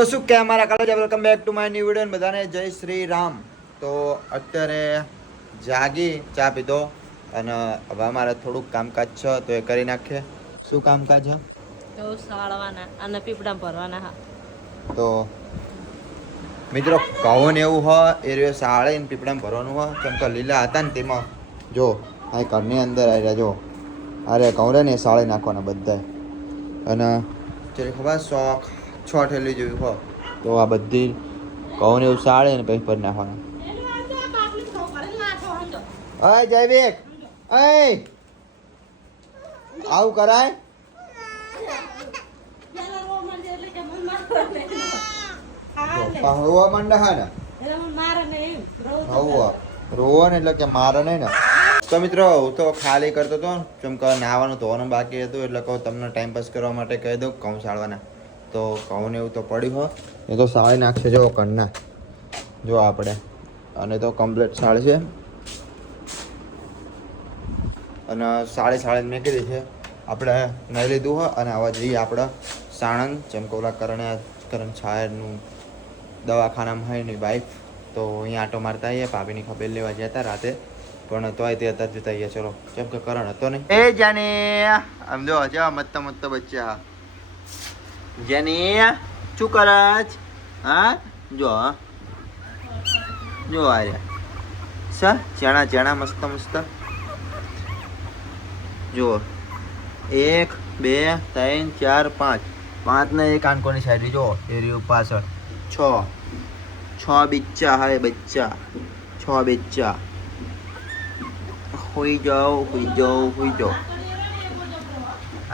તો શું કે અમારા કાલે welcome back to my new video ને બધાને જય શ્રી રામ. તો અત્યારે જાગી ચા પીધો અને હવે અમારે થોડુંક કામકાજ છે તો એ કરી નાખીએ. શું કામકાજ છે? તો સાળવાના અને પીપડા ભરવાના. હા તો મિત્રો કહું ને એવું હોય એ રહ્યો સાળે ને પીપડા ભરવાનું હોય કેમ કે લીલા હતા ને તેમાં જો આ ઘરની અંદર આવી રહ્યા જો અરે કહું રે ને એ સાળી નાખવાના બધા અને ચેરી ખબર શોખ છ ઠેલી જેવી હોય તો આ બધી કહું ને એવું સાળે ને પછી ભરી નાખવાના. અય જયવીક અય આવું કરાય? રોવા માંડે હા ને રોવો ને એટલે કે મારે નહીં ને. તો મિત્રો હું તો ખાલી કરતો હતો કેમ કે નાવાનું ધોવાનું બાકી હતું એટલે કહું તમને ટાઈમ પાસ કરવા માટે કહી દઉં ઘઉં સાળવાના. તો ઘઉં ને એવું તો પડ્યું હોય એ તો સાળી નાખશે જો કરના જો આપણે અને તો કમ્પ્લીટ સાળી છે અને સાળી મેં કીધી છે આપણે નહીં લીધું હોય અને આવા જઈએ આપણે સાણંદ જેમ કે ઓલા કરણ છાયરનું દવાખાનામાં હોય ની વાઈફ તો અહીંયા આટો મારતા આવીએ ભાભીની ખબર લેવા ગયા હતા રાતે પણ તોય તે અત્યારે જતા આવીએ. ચલો જેમ કે કરણ હતો નહીં એ જાની આમ જો હજા મત બચ્ચા જાની શું કરજ હા જો જો આ રહ્યા સર ચણા મસ્ત જુઓ 1 2 3 4 5 ને એક આંકોની સાઈડ જો એરી પાછળ 6 બચ્ચા હે બચ્ચા 6 બચ્ચા. હુઈ જાઓ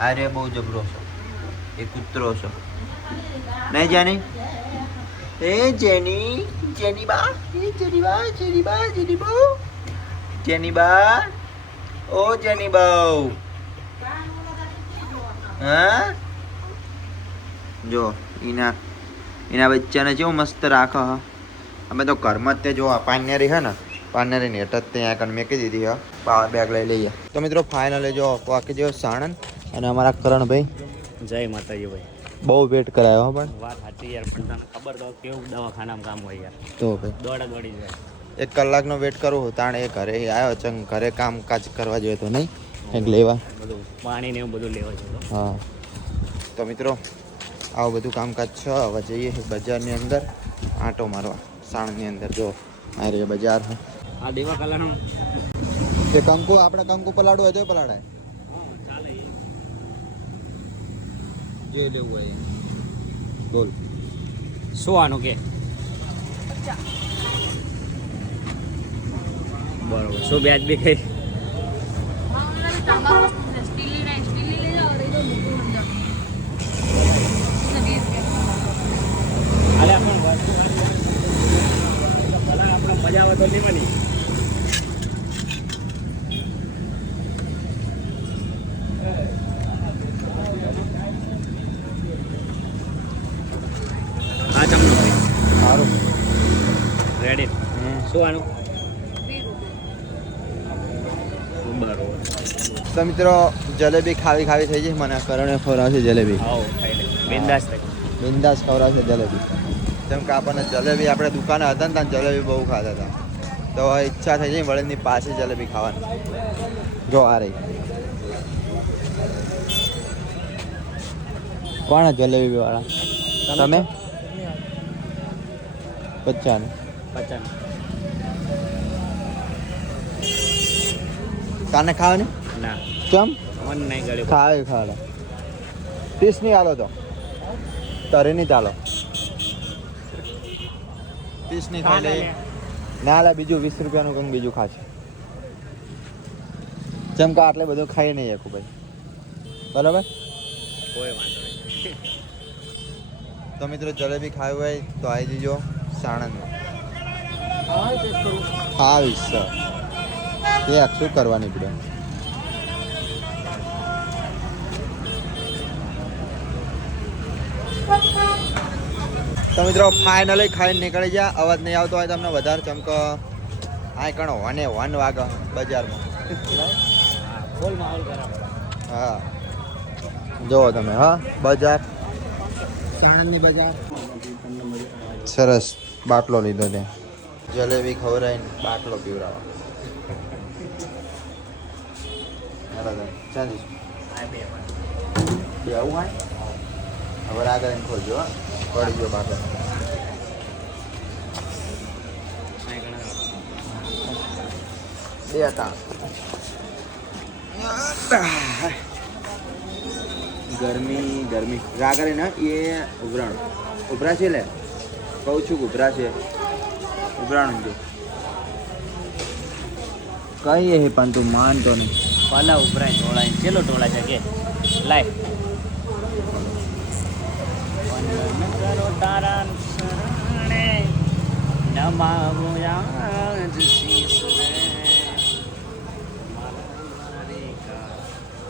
અરે બહુ જબરો છો એ કૂતરો છો નહીં જાની એ જેની બા ઓ જેની બહુ હા જો એના બચ્ચાને કેવું મસ્ત રાખો હ. અમે તો ઘરમાં જ તે જો પાનેરી હે ને પાનેરી નેટ જ ત્યાં આગળ મેકી દીધી હા પાવર બેગ લઈ લઈએ. તો મિત્રો ફાઇનલી જો વાકી જેવો સાણંદ અને અમારા કરણભાઈ જય માતાજી ભાઈ બહુ વેટ કરાયો પણ વાત સાચી યાર પણ તને ખબર તો કેવું દવાખાનામાં કામ હોય યાર તો ભાઈ દોડી જાય 1 કલાકનો વેટ કરું તાણે એ ઘરે આવ્યો ચંગ ઘરે કામકાજ કરવા જોઈએ તો નહીં કંઈક લેવા બધું પાણી ને એવું બધું લેવા જોઈએ. હા તો મિત્રો આવું બધું કામકાજ છે. હવે જઈએ બજારની અંદર આંટો મારવા સાણંદની અંદર જો આ રે બજાર આ દેવા કલાનો કે આપણે કંકુ પલાડવું હોય તો પલાડાય ચાલે જે લેવું હોય બોલ શું આનું કે બરોબર શું વ્યાજ બી કઈ મજા આવે તો લેવાની. હા ચમનો ભાઈ સારું રેડી શું આનું બરોબર. તો મિત્રો જલેબી ખાવી થઈ જાય મને કરણે ખવડાવશે જલેબી આવો ખાઈ લે બિંદાસ થઈ બિંદાસ ખવડાવશે જલેબી જેમ કે આપણને જલેબી આપણે દુકાને હતા ને ત્યાં જલેબી બહુ ખાતા હતા તો ઈચ્છા થઈ જાય વળીની પાસે જલેબી ખાવાની. જો આ રહી કોણ જલેબી વાળા તમે 50 કાને ખાવ ને ના કેમ મન નહીં ગળ્યું ખાવે 30 નહીં હાલો તો તરે નહીં ચાલો 30 નહીં ખાઈ લઈએ ના લા બીજું 20 રૂપિયાનું કંઈક બીજું ખાશે જેમ કે આટલે બધું ખાઈ નહીં શકું ભાઈ બરાબર કોઈ વાંધો નહીં. તો મિત્રો જલેબી ખાવી હોય તો આવી જજો સાણંદમાં ખાવીશ સર એ શું કરવાની પડે. તો મિત્રો ફાઇનલી ખાઈને નીકળી ગયા. અવાજ નહીં આવતો હોય તમને વધારે ચમકો આ કણો 1 વાગે બજારમાં ફૂલ માહોલ બરાબર. હા જુઓ તમે હા બજાર સાણંદની બજાર સરસ બાટલો લીધો તે જલેબી ખવડાવીને બાટલો પીવડાવો બરાબર ચાલીસ બે આવું હોય હવે આગળ એમ ખોલજો હો. પડી ગયો બાટલો બે હતા ગરમી રાગરે ને એ ઉભરા છે લે કહું છું ઉભરા છે ઉભરાણું જો કઈ હે પણ તું માનતો નહીં પાલા ઉપરાય ટોળાય ચેલો ટોળા છે કે લાય વંદન કરો તારા શરણે નમાવો યાદ શીશ રે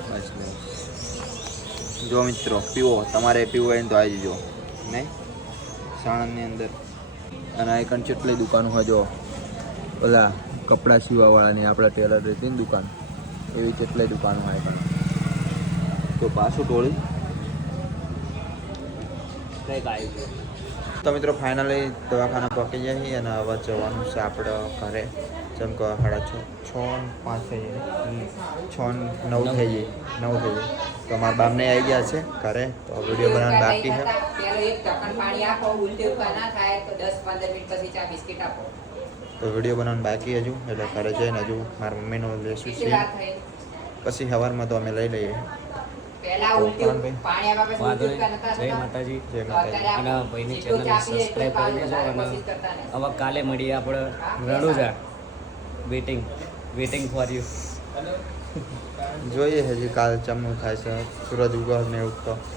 બસ બસ. જો મિત્રો પીવો તમારે પીવો હોય ને તો આવી જજો નહીં સાણંદની અંદર અને આ કણ કેટલી દુકાનો હોય જો ઓલા કપડાં સીવાવાળાની આપણા ટેલર રહેતી ને દુકાન એવી કેટલી દુકાનો હોય પણ તો પાછું ટોળી કંઈક આવ્યું છે તો મિત્રો ફાઇનલી દવાખાના પહોંચી જાય છીએ અને હવે જવાનું છે આપણે ઘરે જેમ કે 6:30 થઈ જાય 6:09 થઈ જાય 9 થઈ જાય તો મારા બાપને આવી ગયા છે ઘરે તો વિડીયો બનાવવાનું બાકી છે તો વિડીયો બનાવવાનું બાકી હજુ એટલે ઘરે જઈને હજુ મારા મમ્મીનો લેશું છે પછી સવારમાં તો અમે લઈ લઈએ વાંધો નહીં. જય માતાજી જય માતાજી અને ભાઈની ચેનલને સબસ્ક્રાઈબ કરી દેજો અને હવે કાલે મળીએ આપણે રણુજા વેટિંગ ફોર યુ જોઈએ હજી કાલ ચમનું થાય છે સૂરજ ઉગર ને એવું તો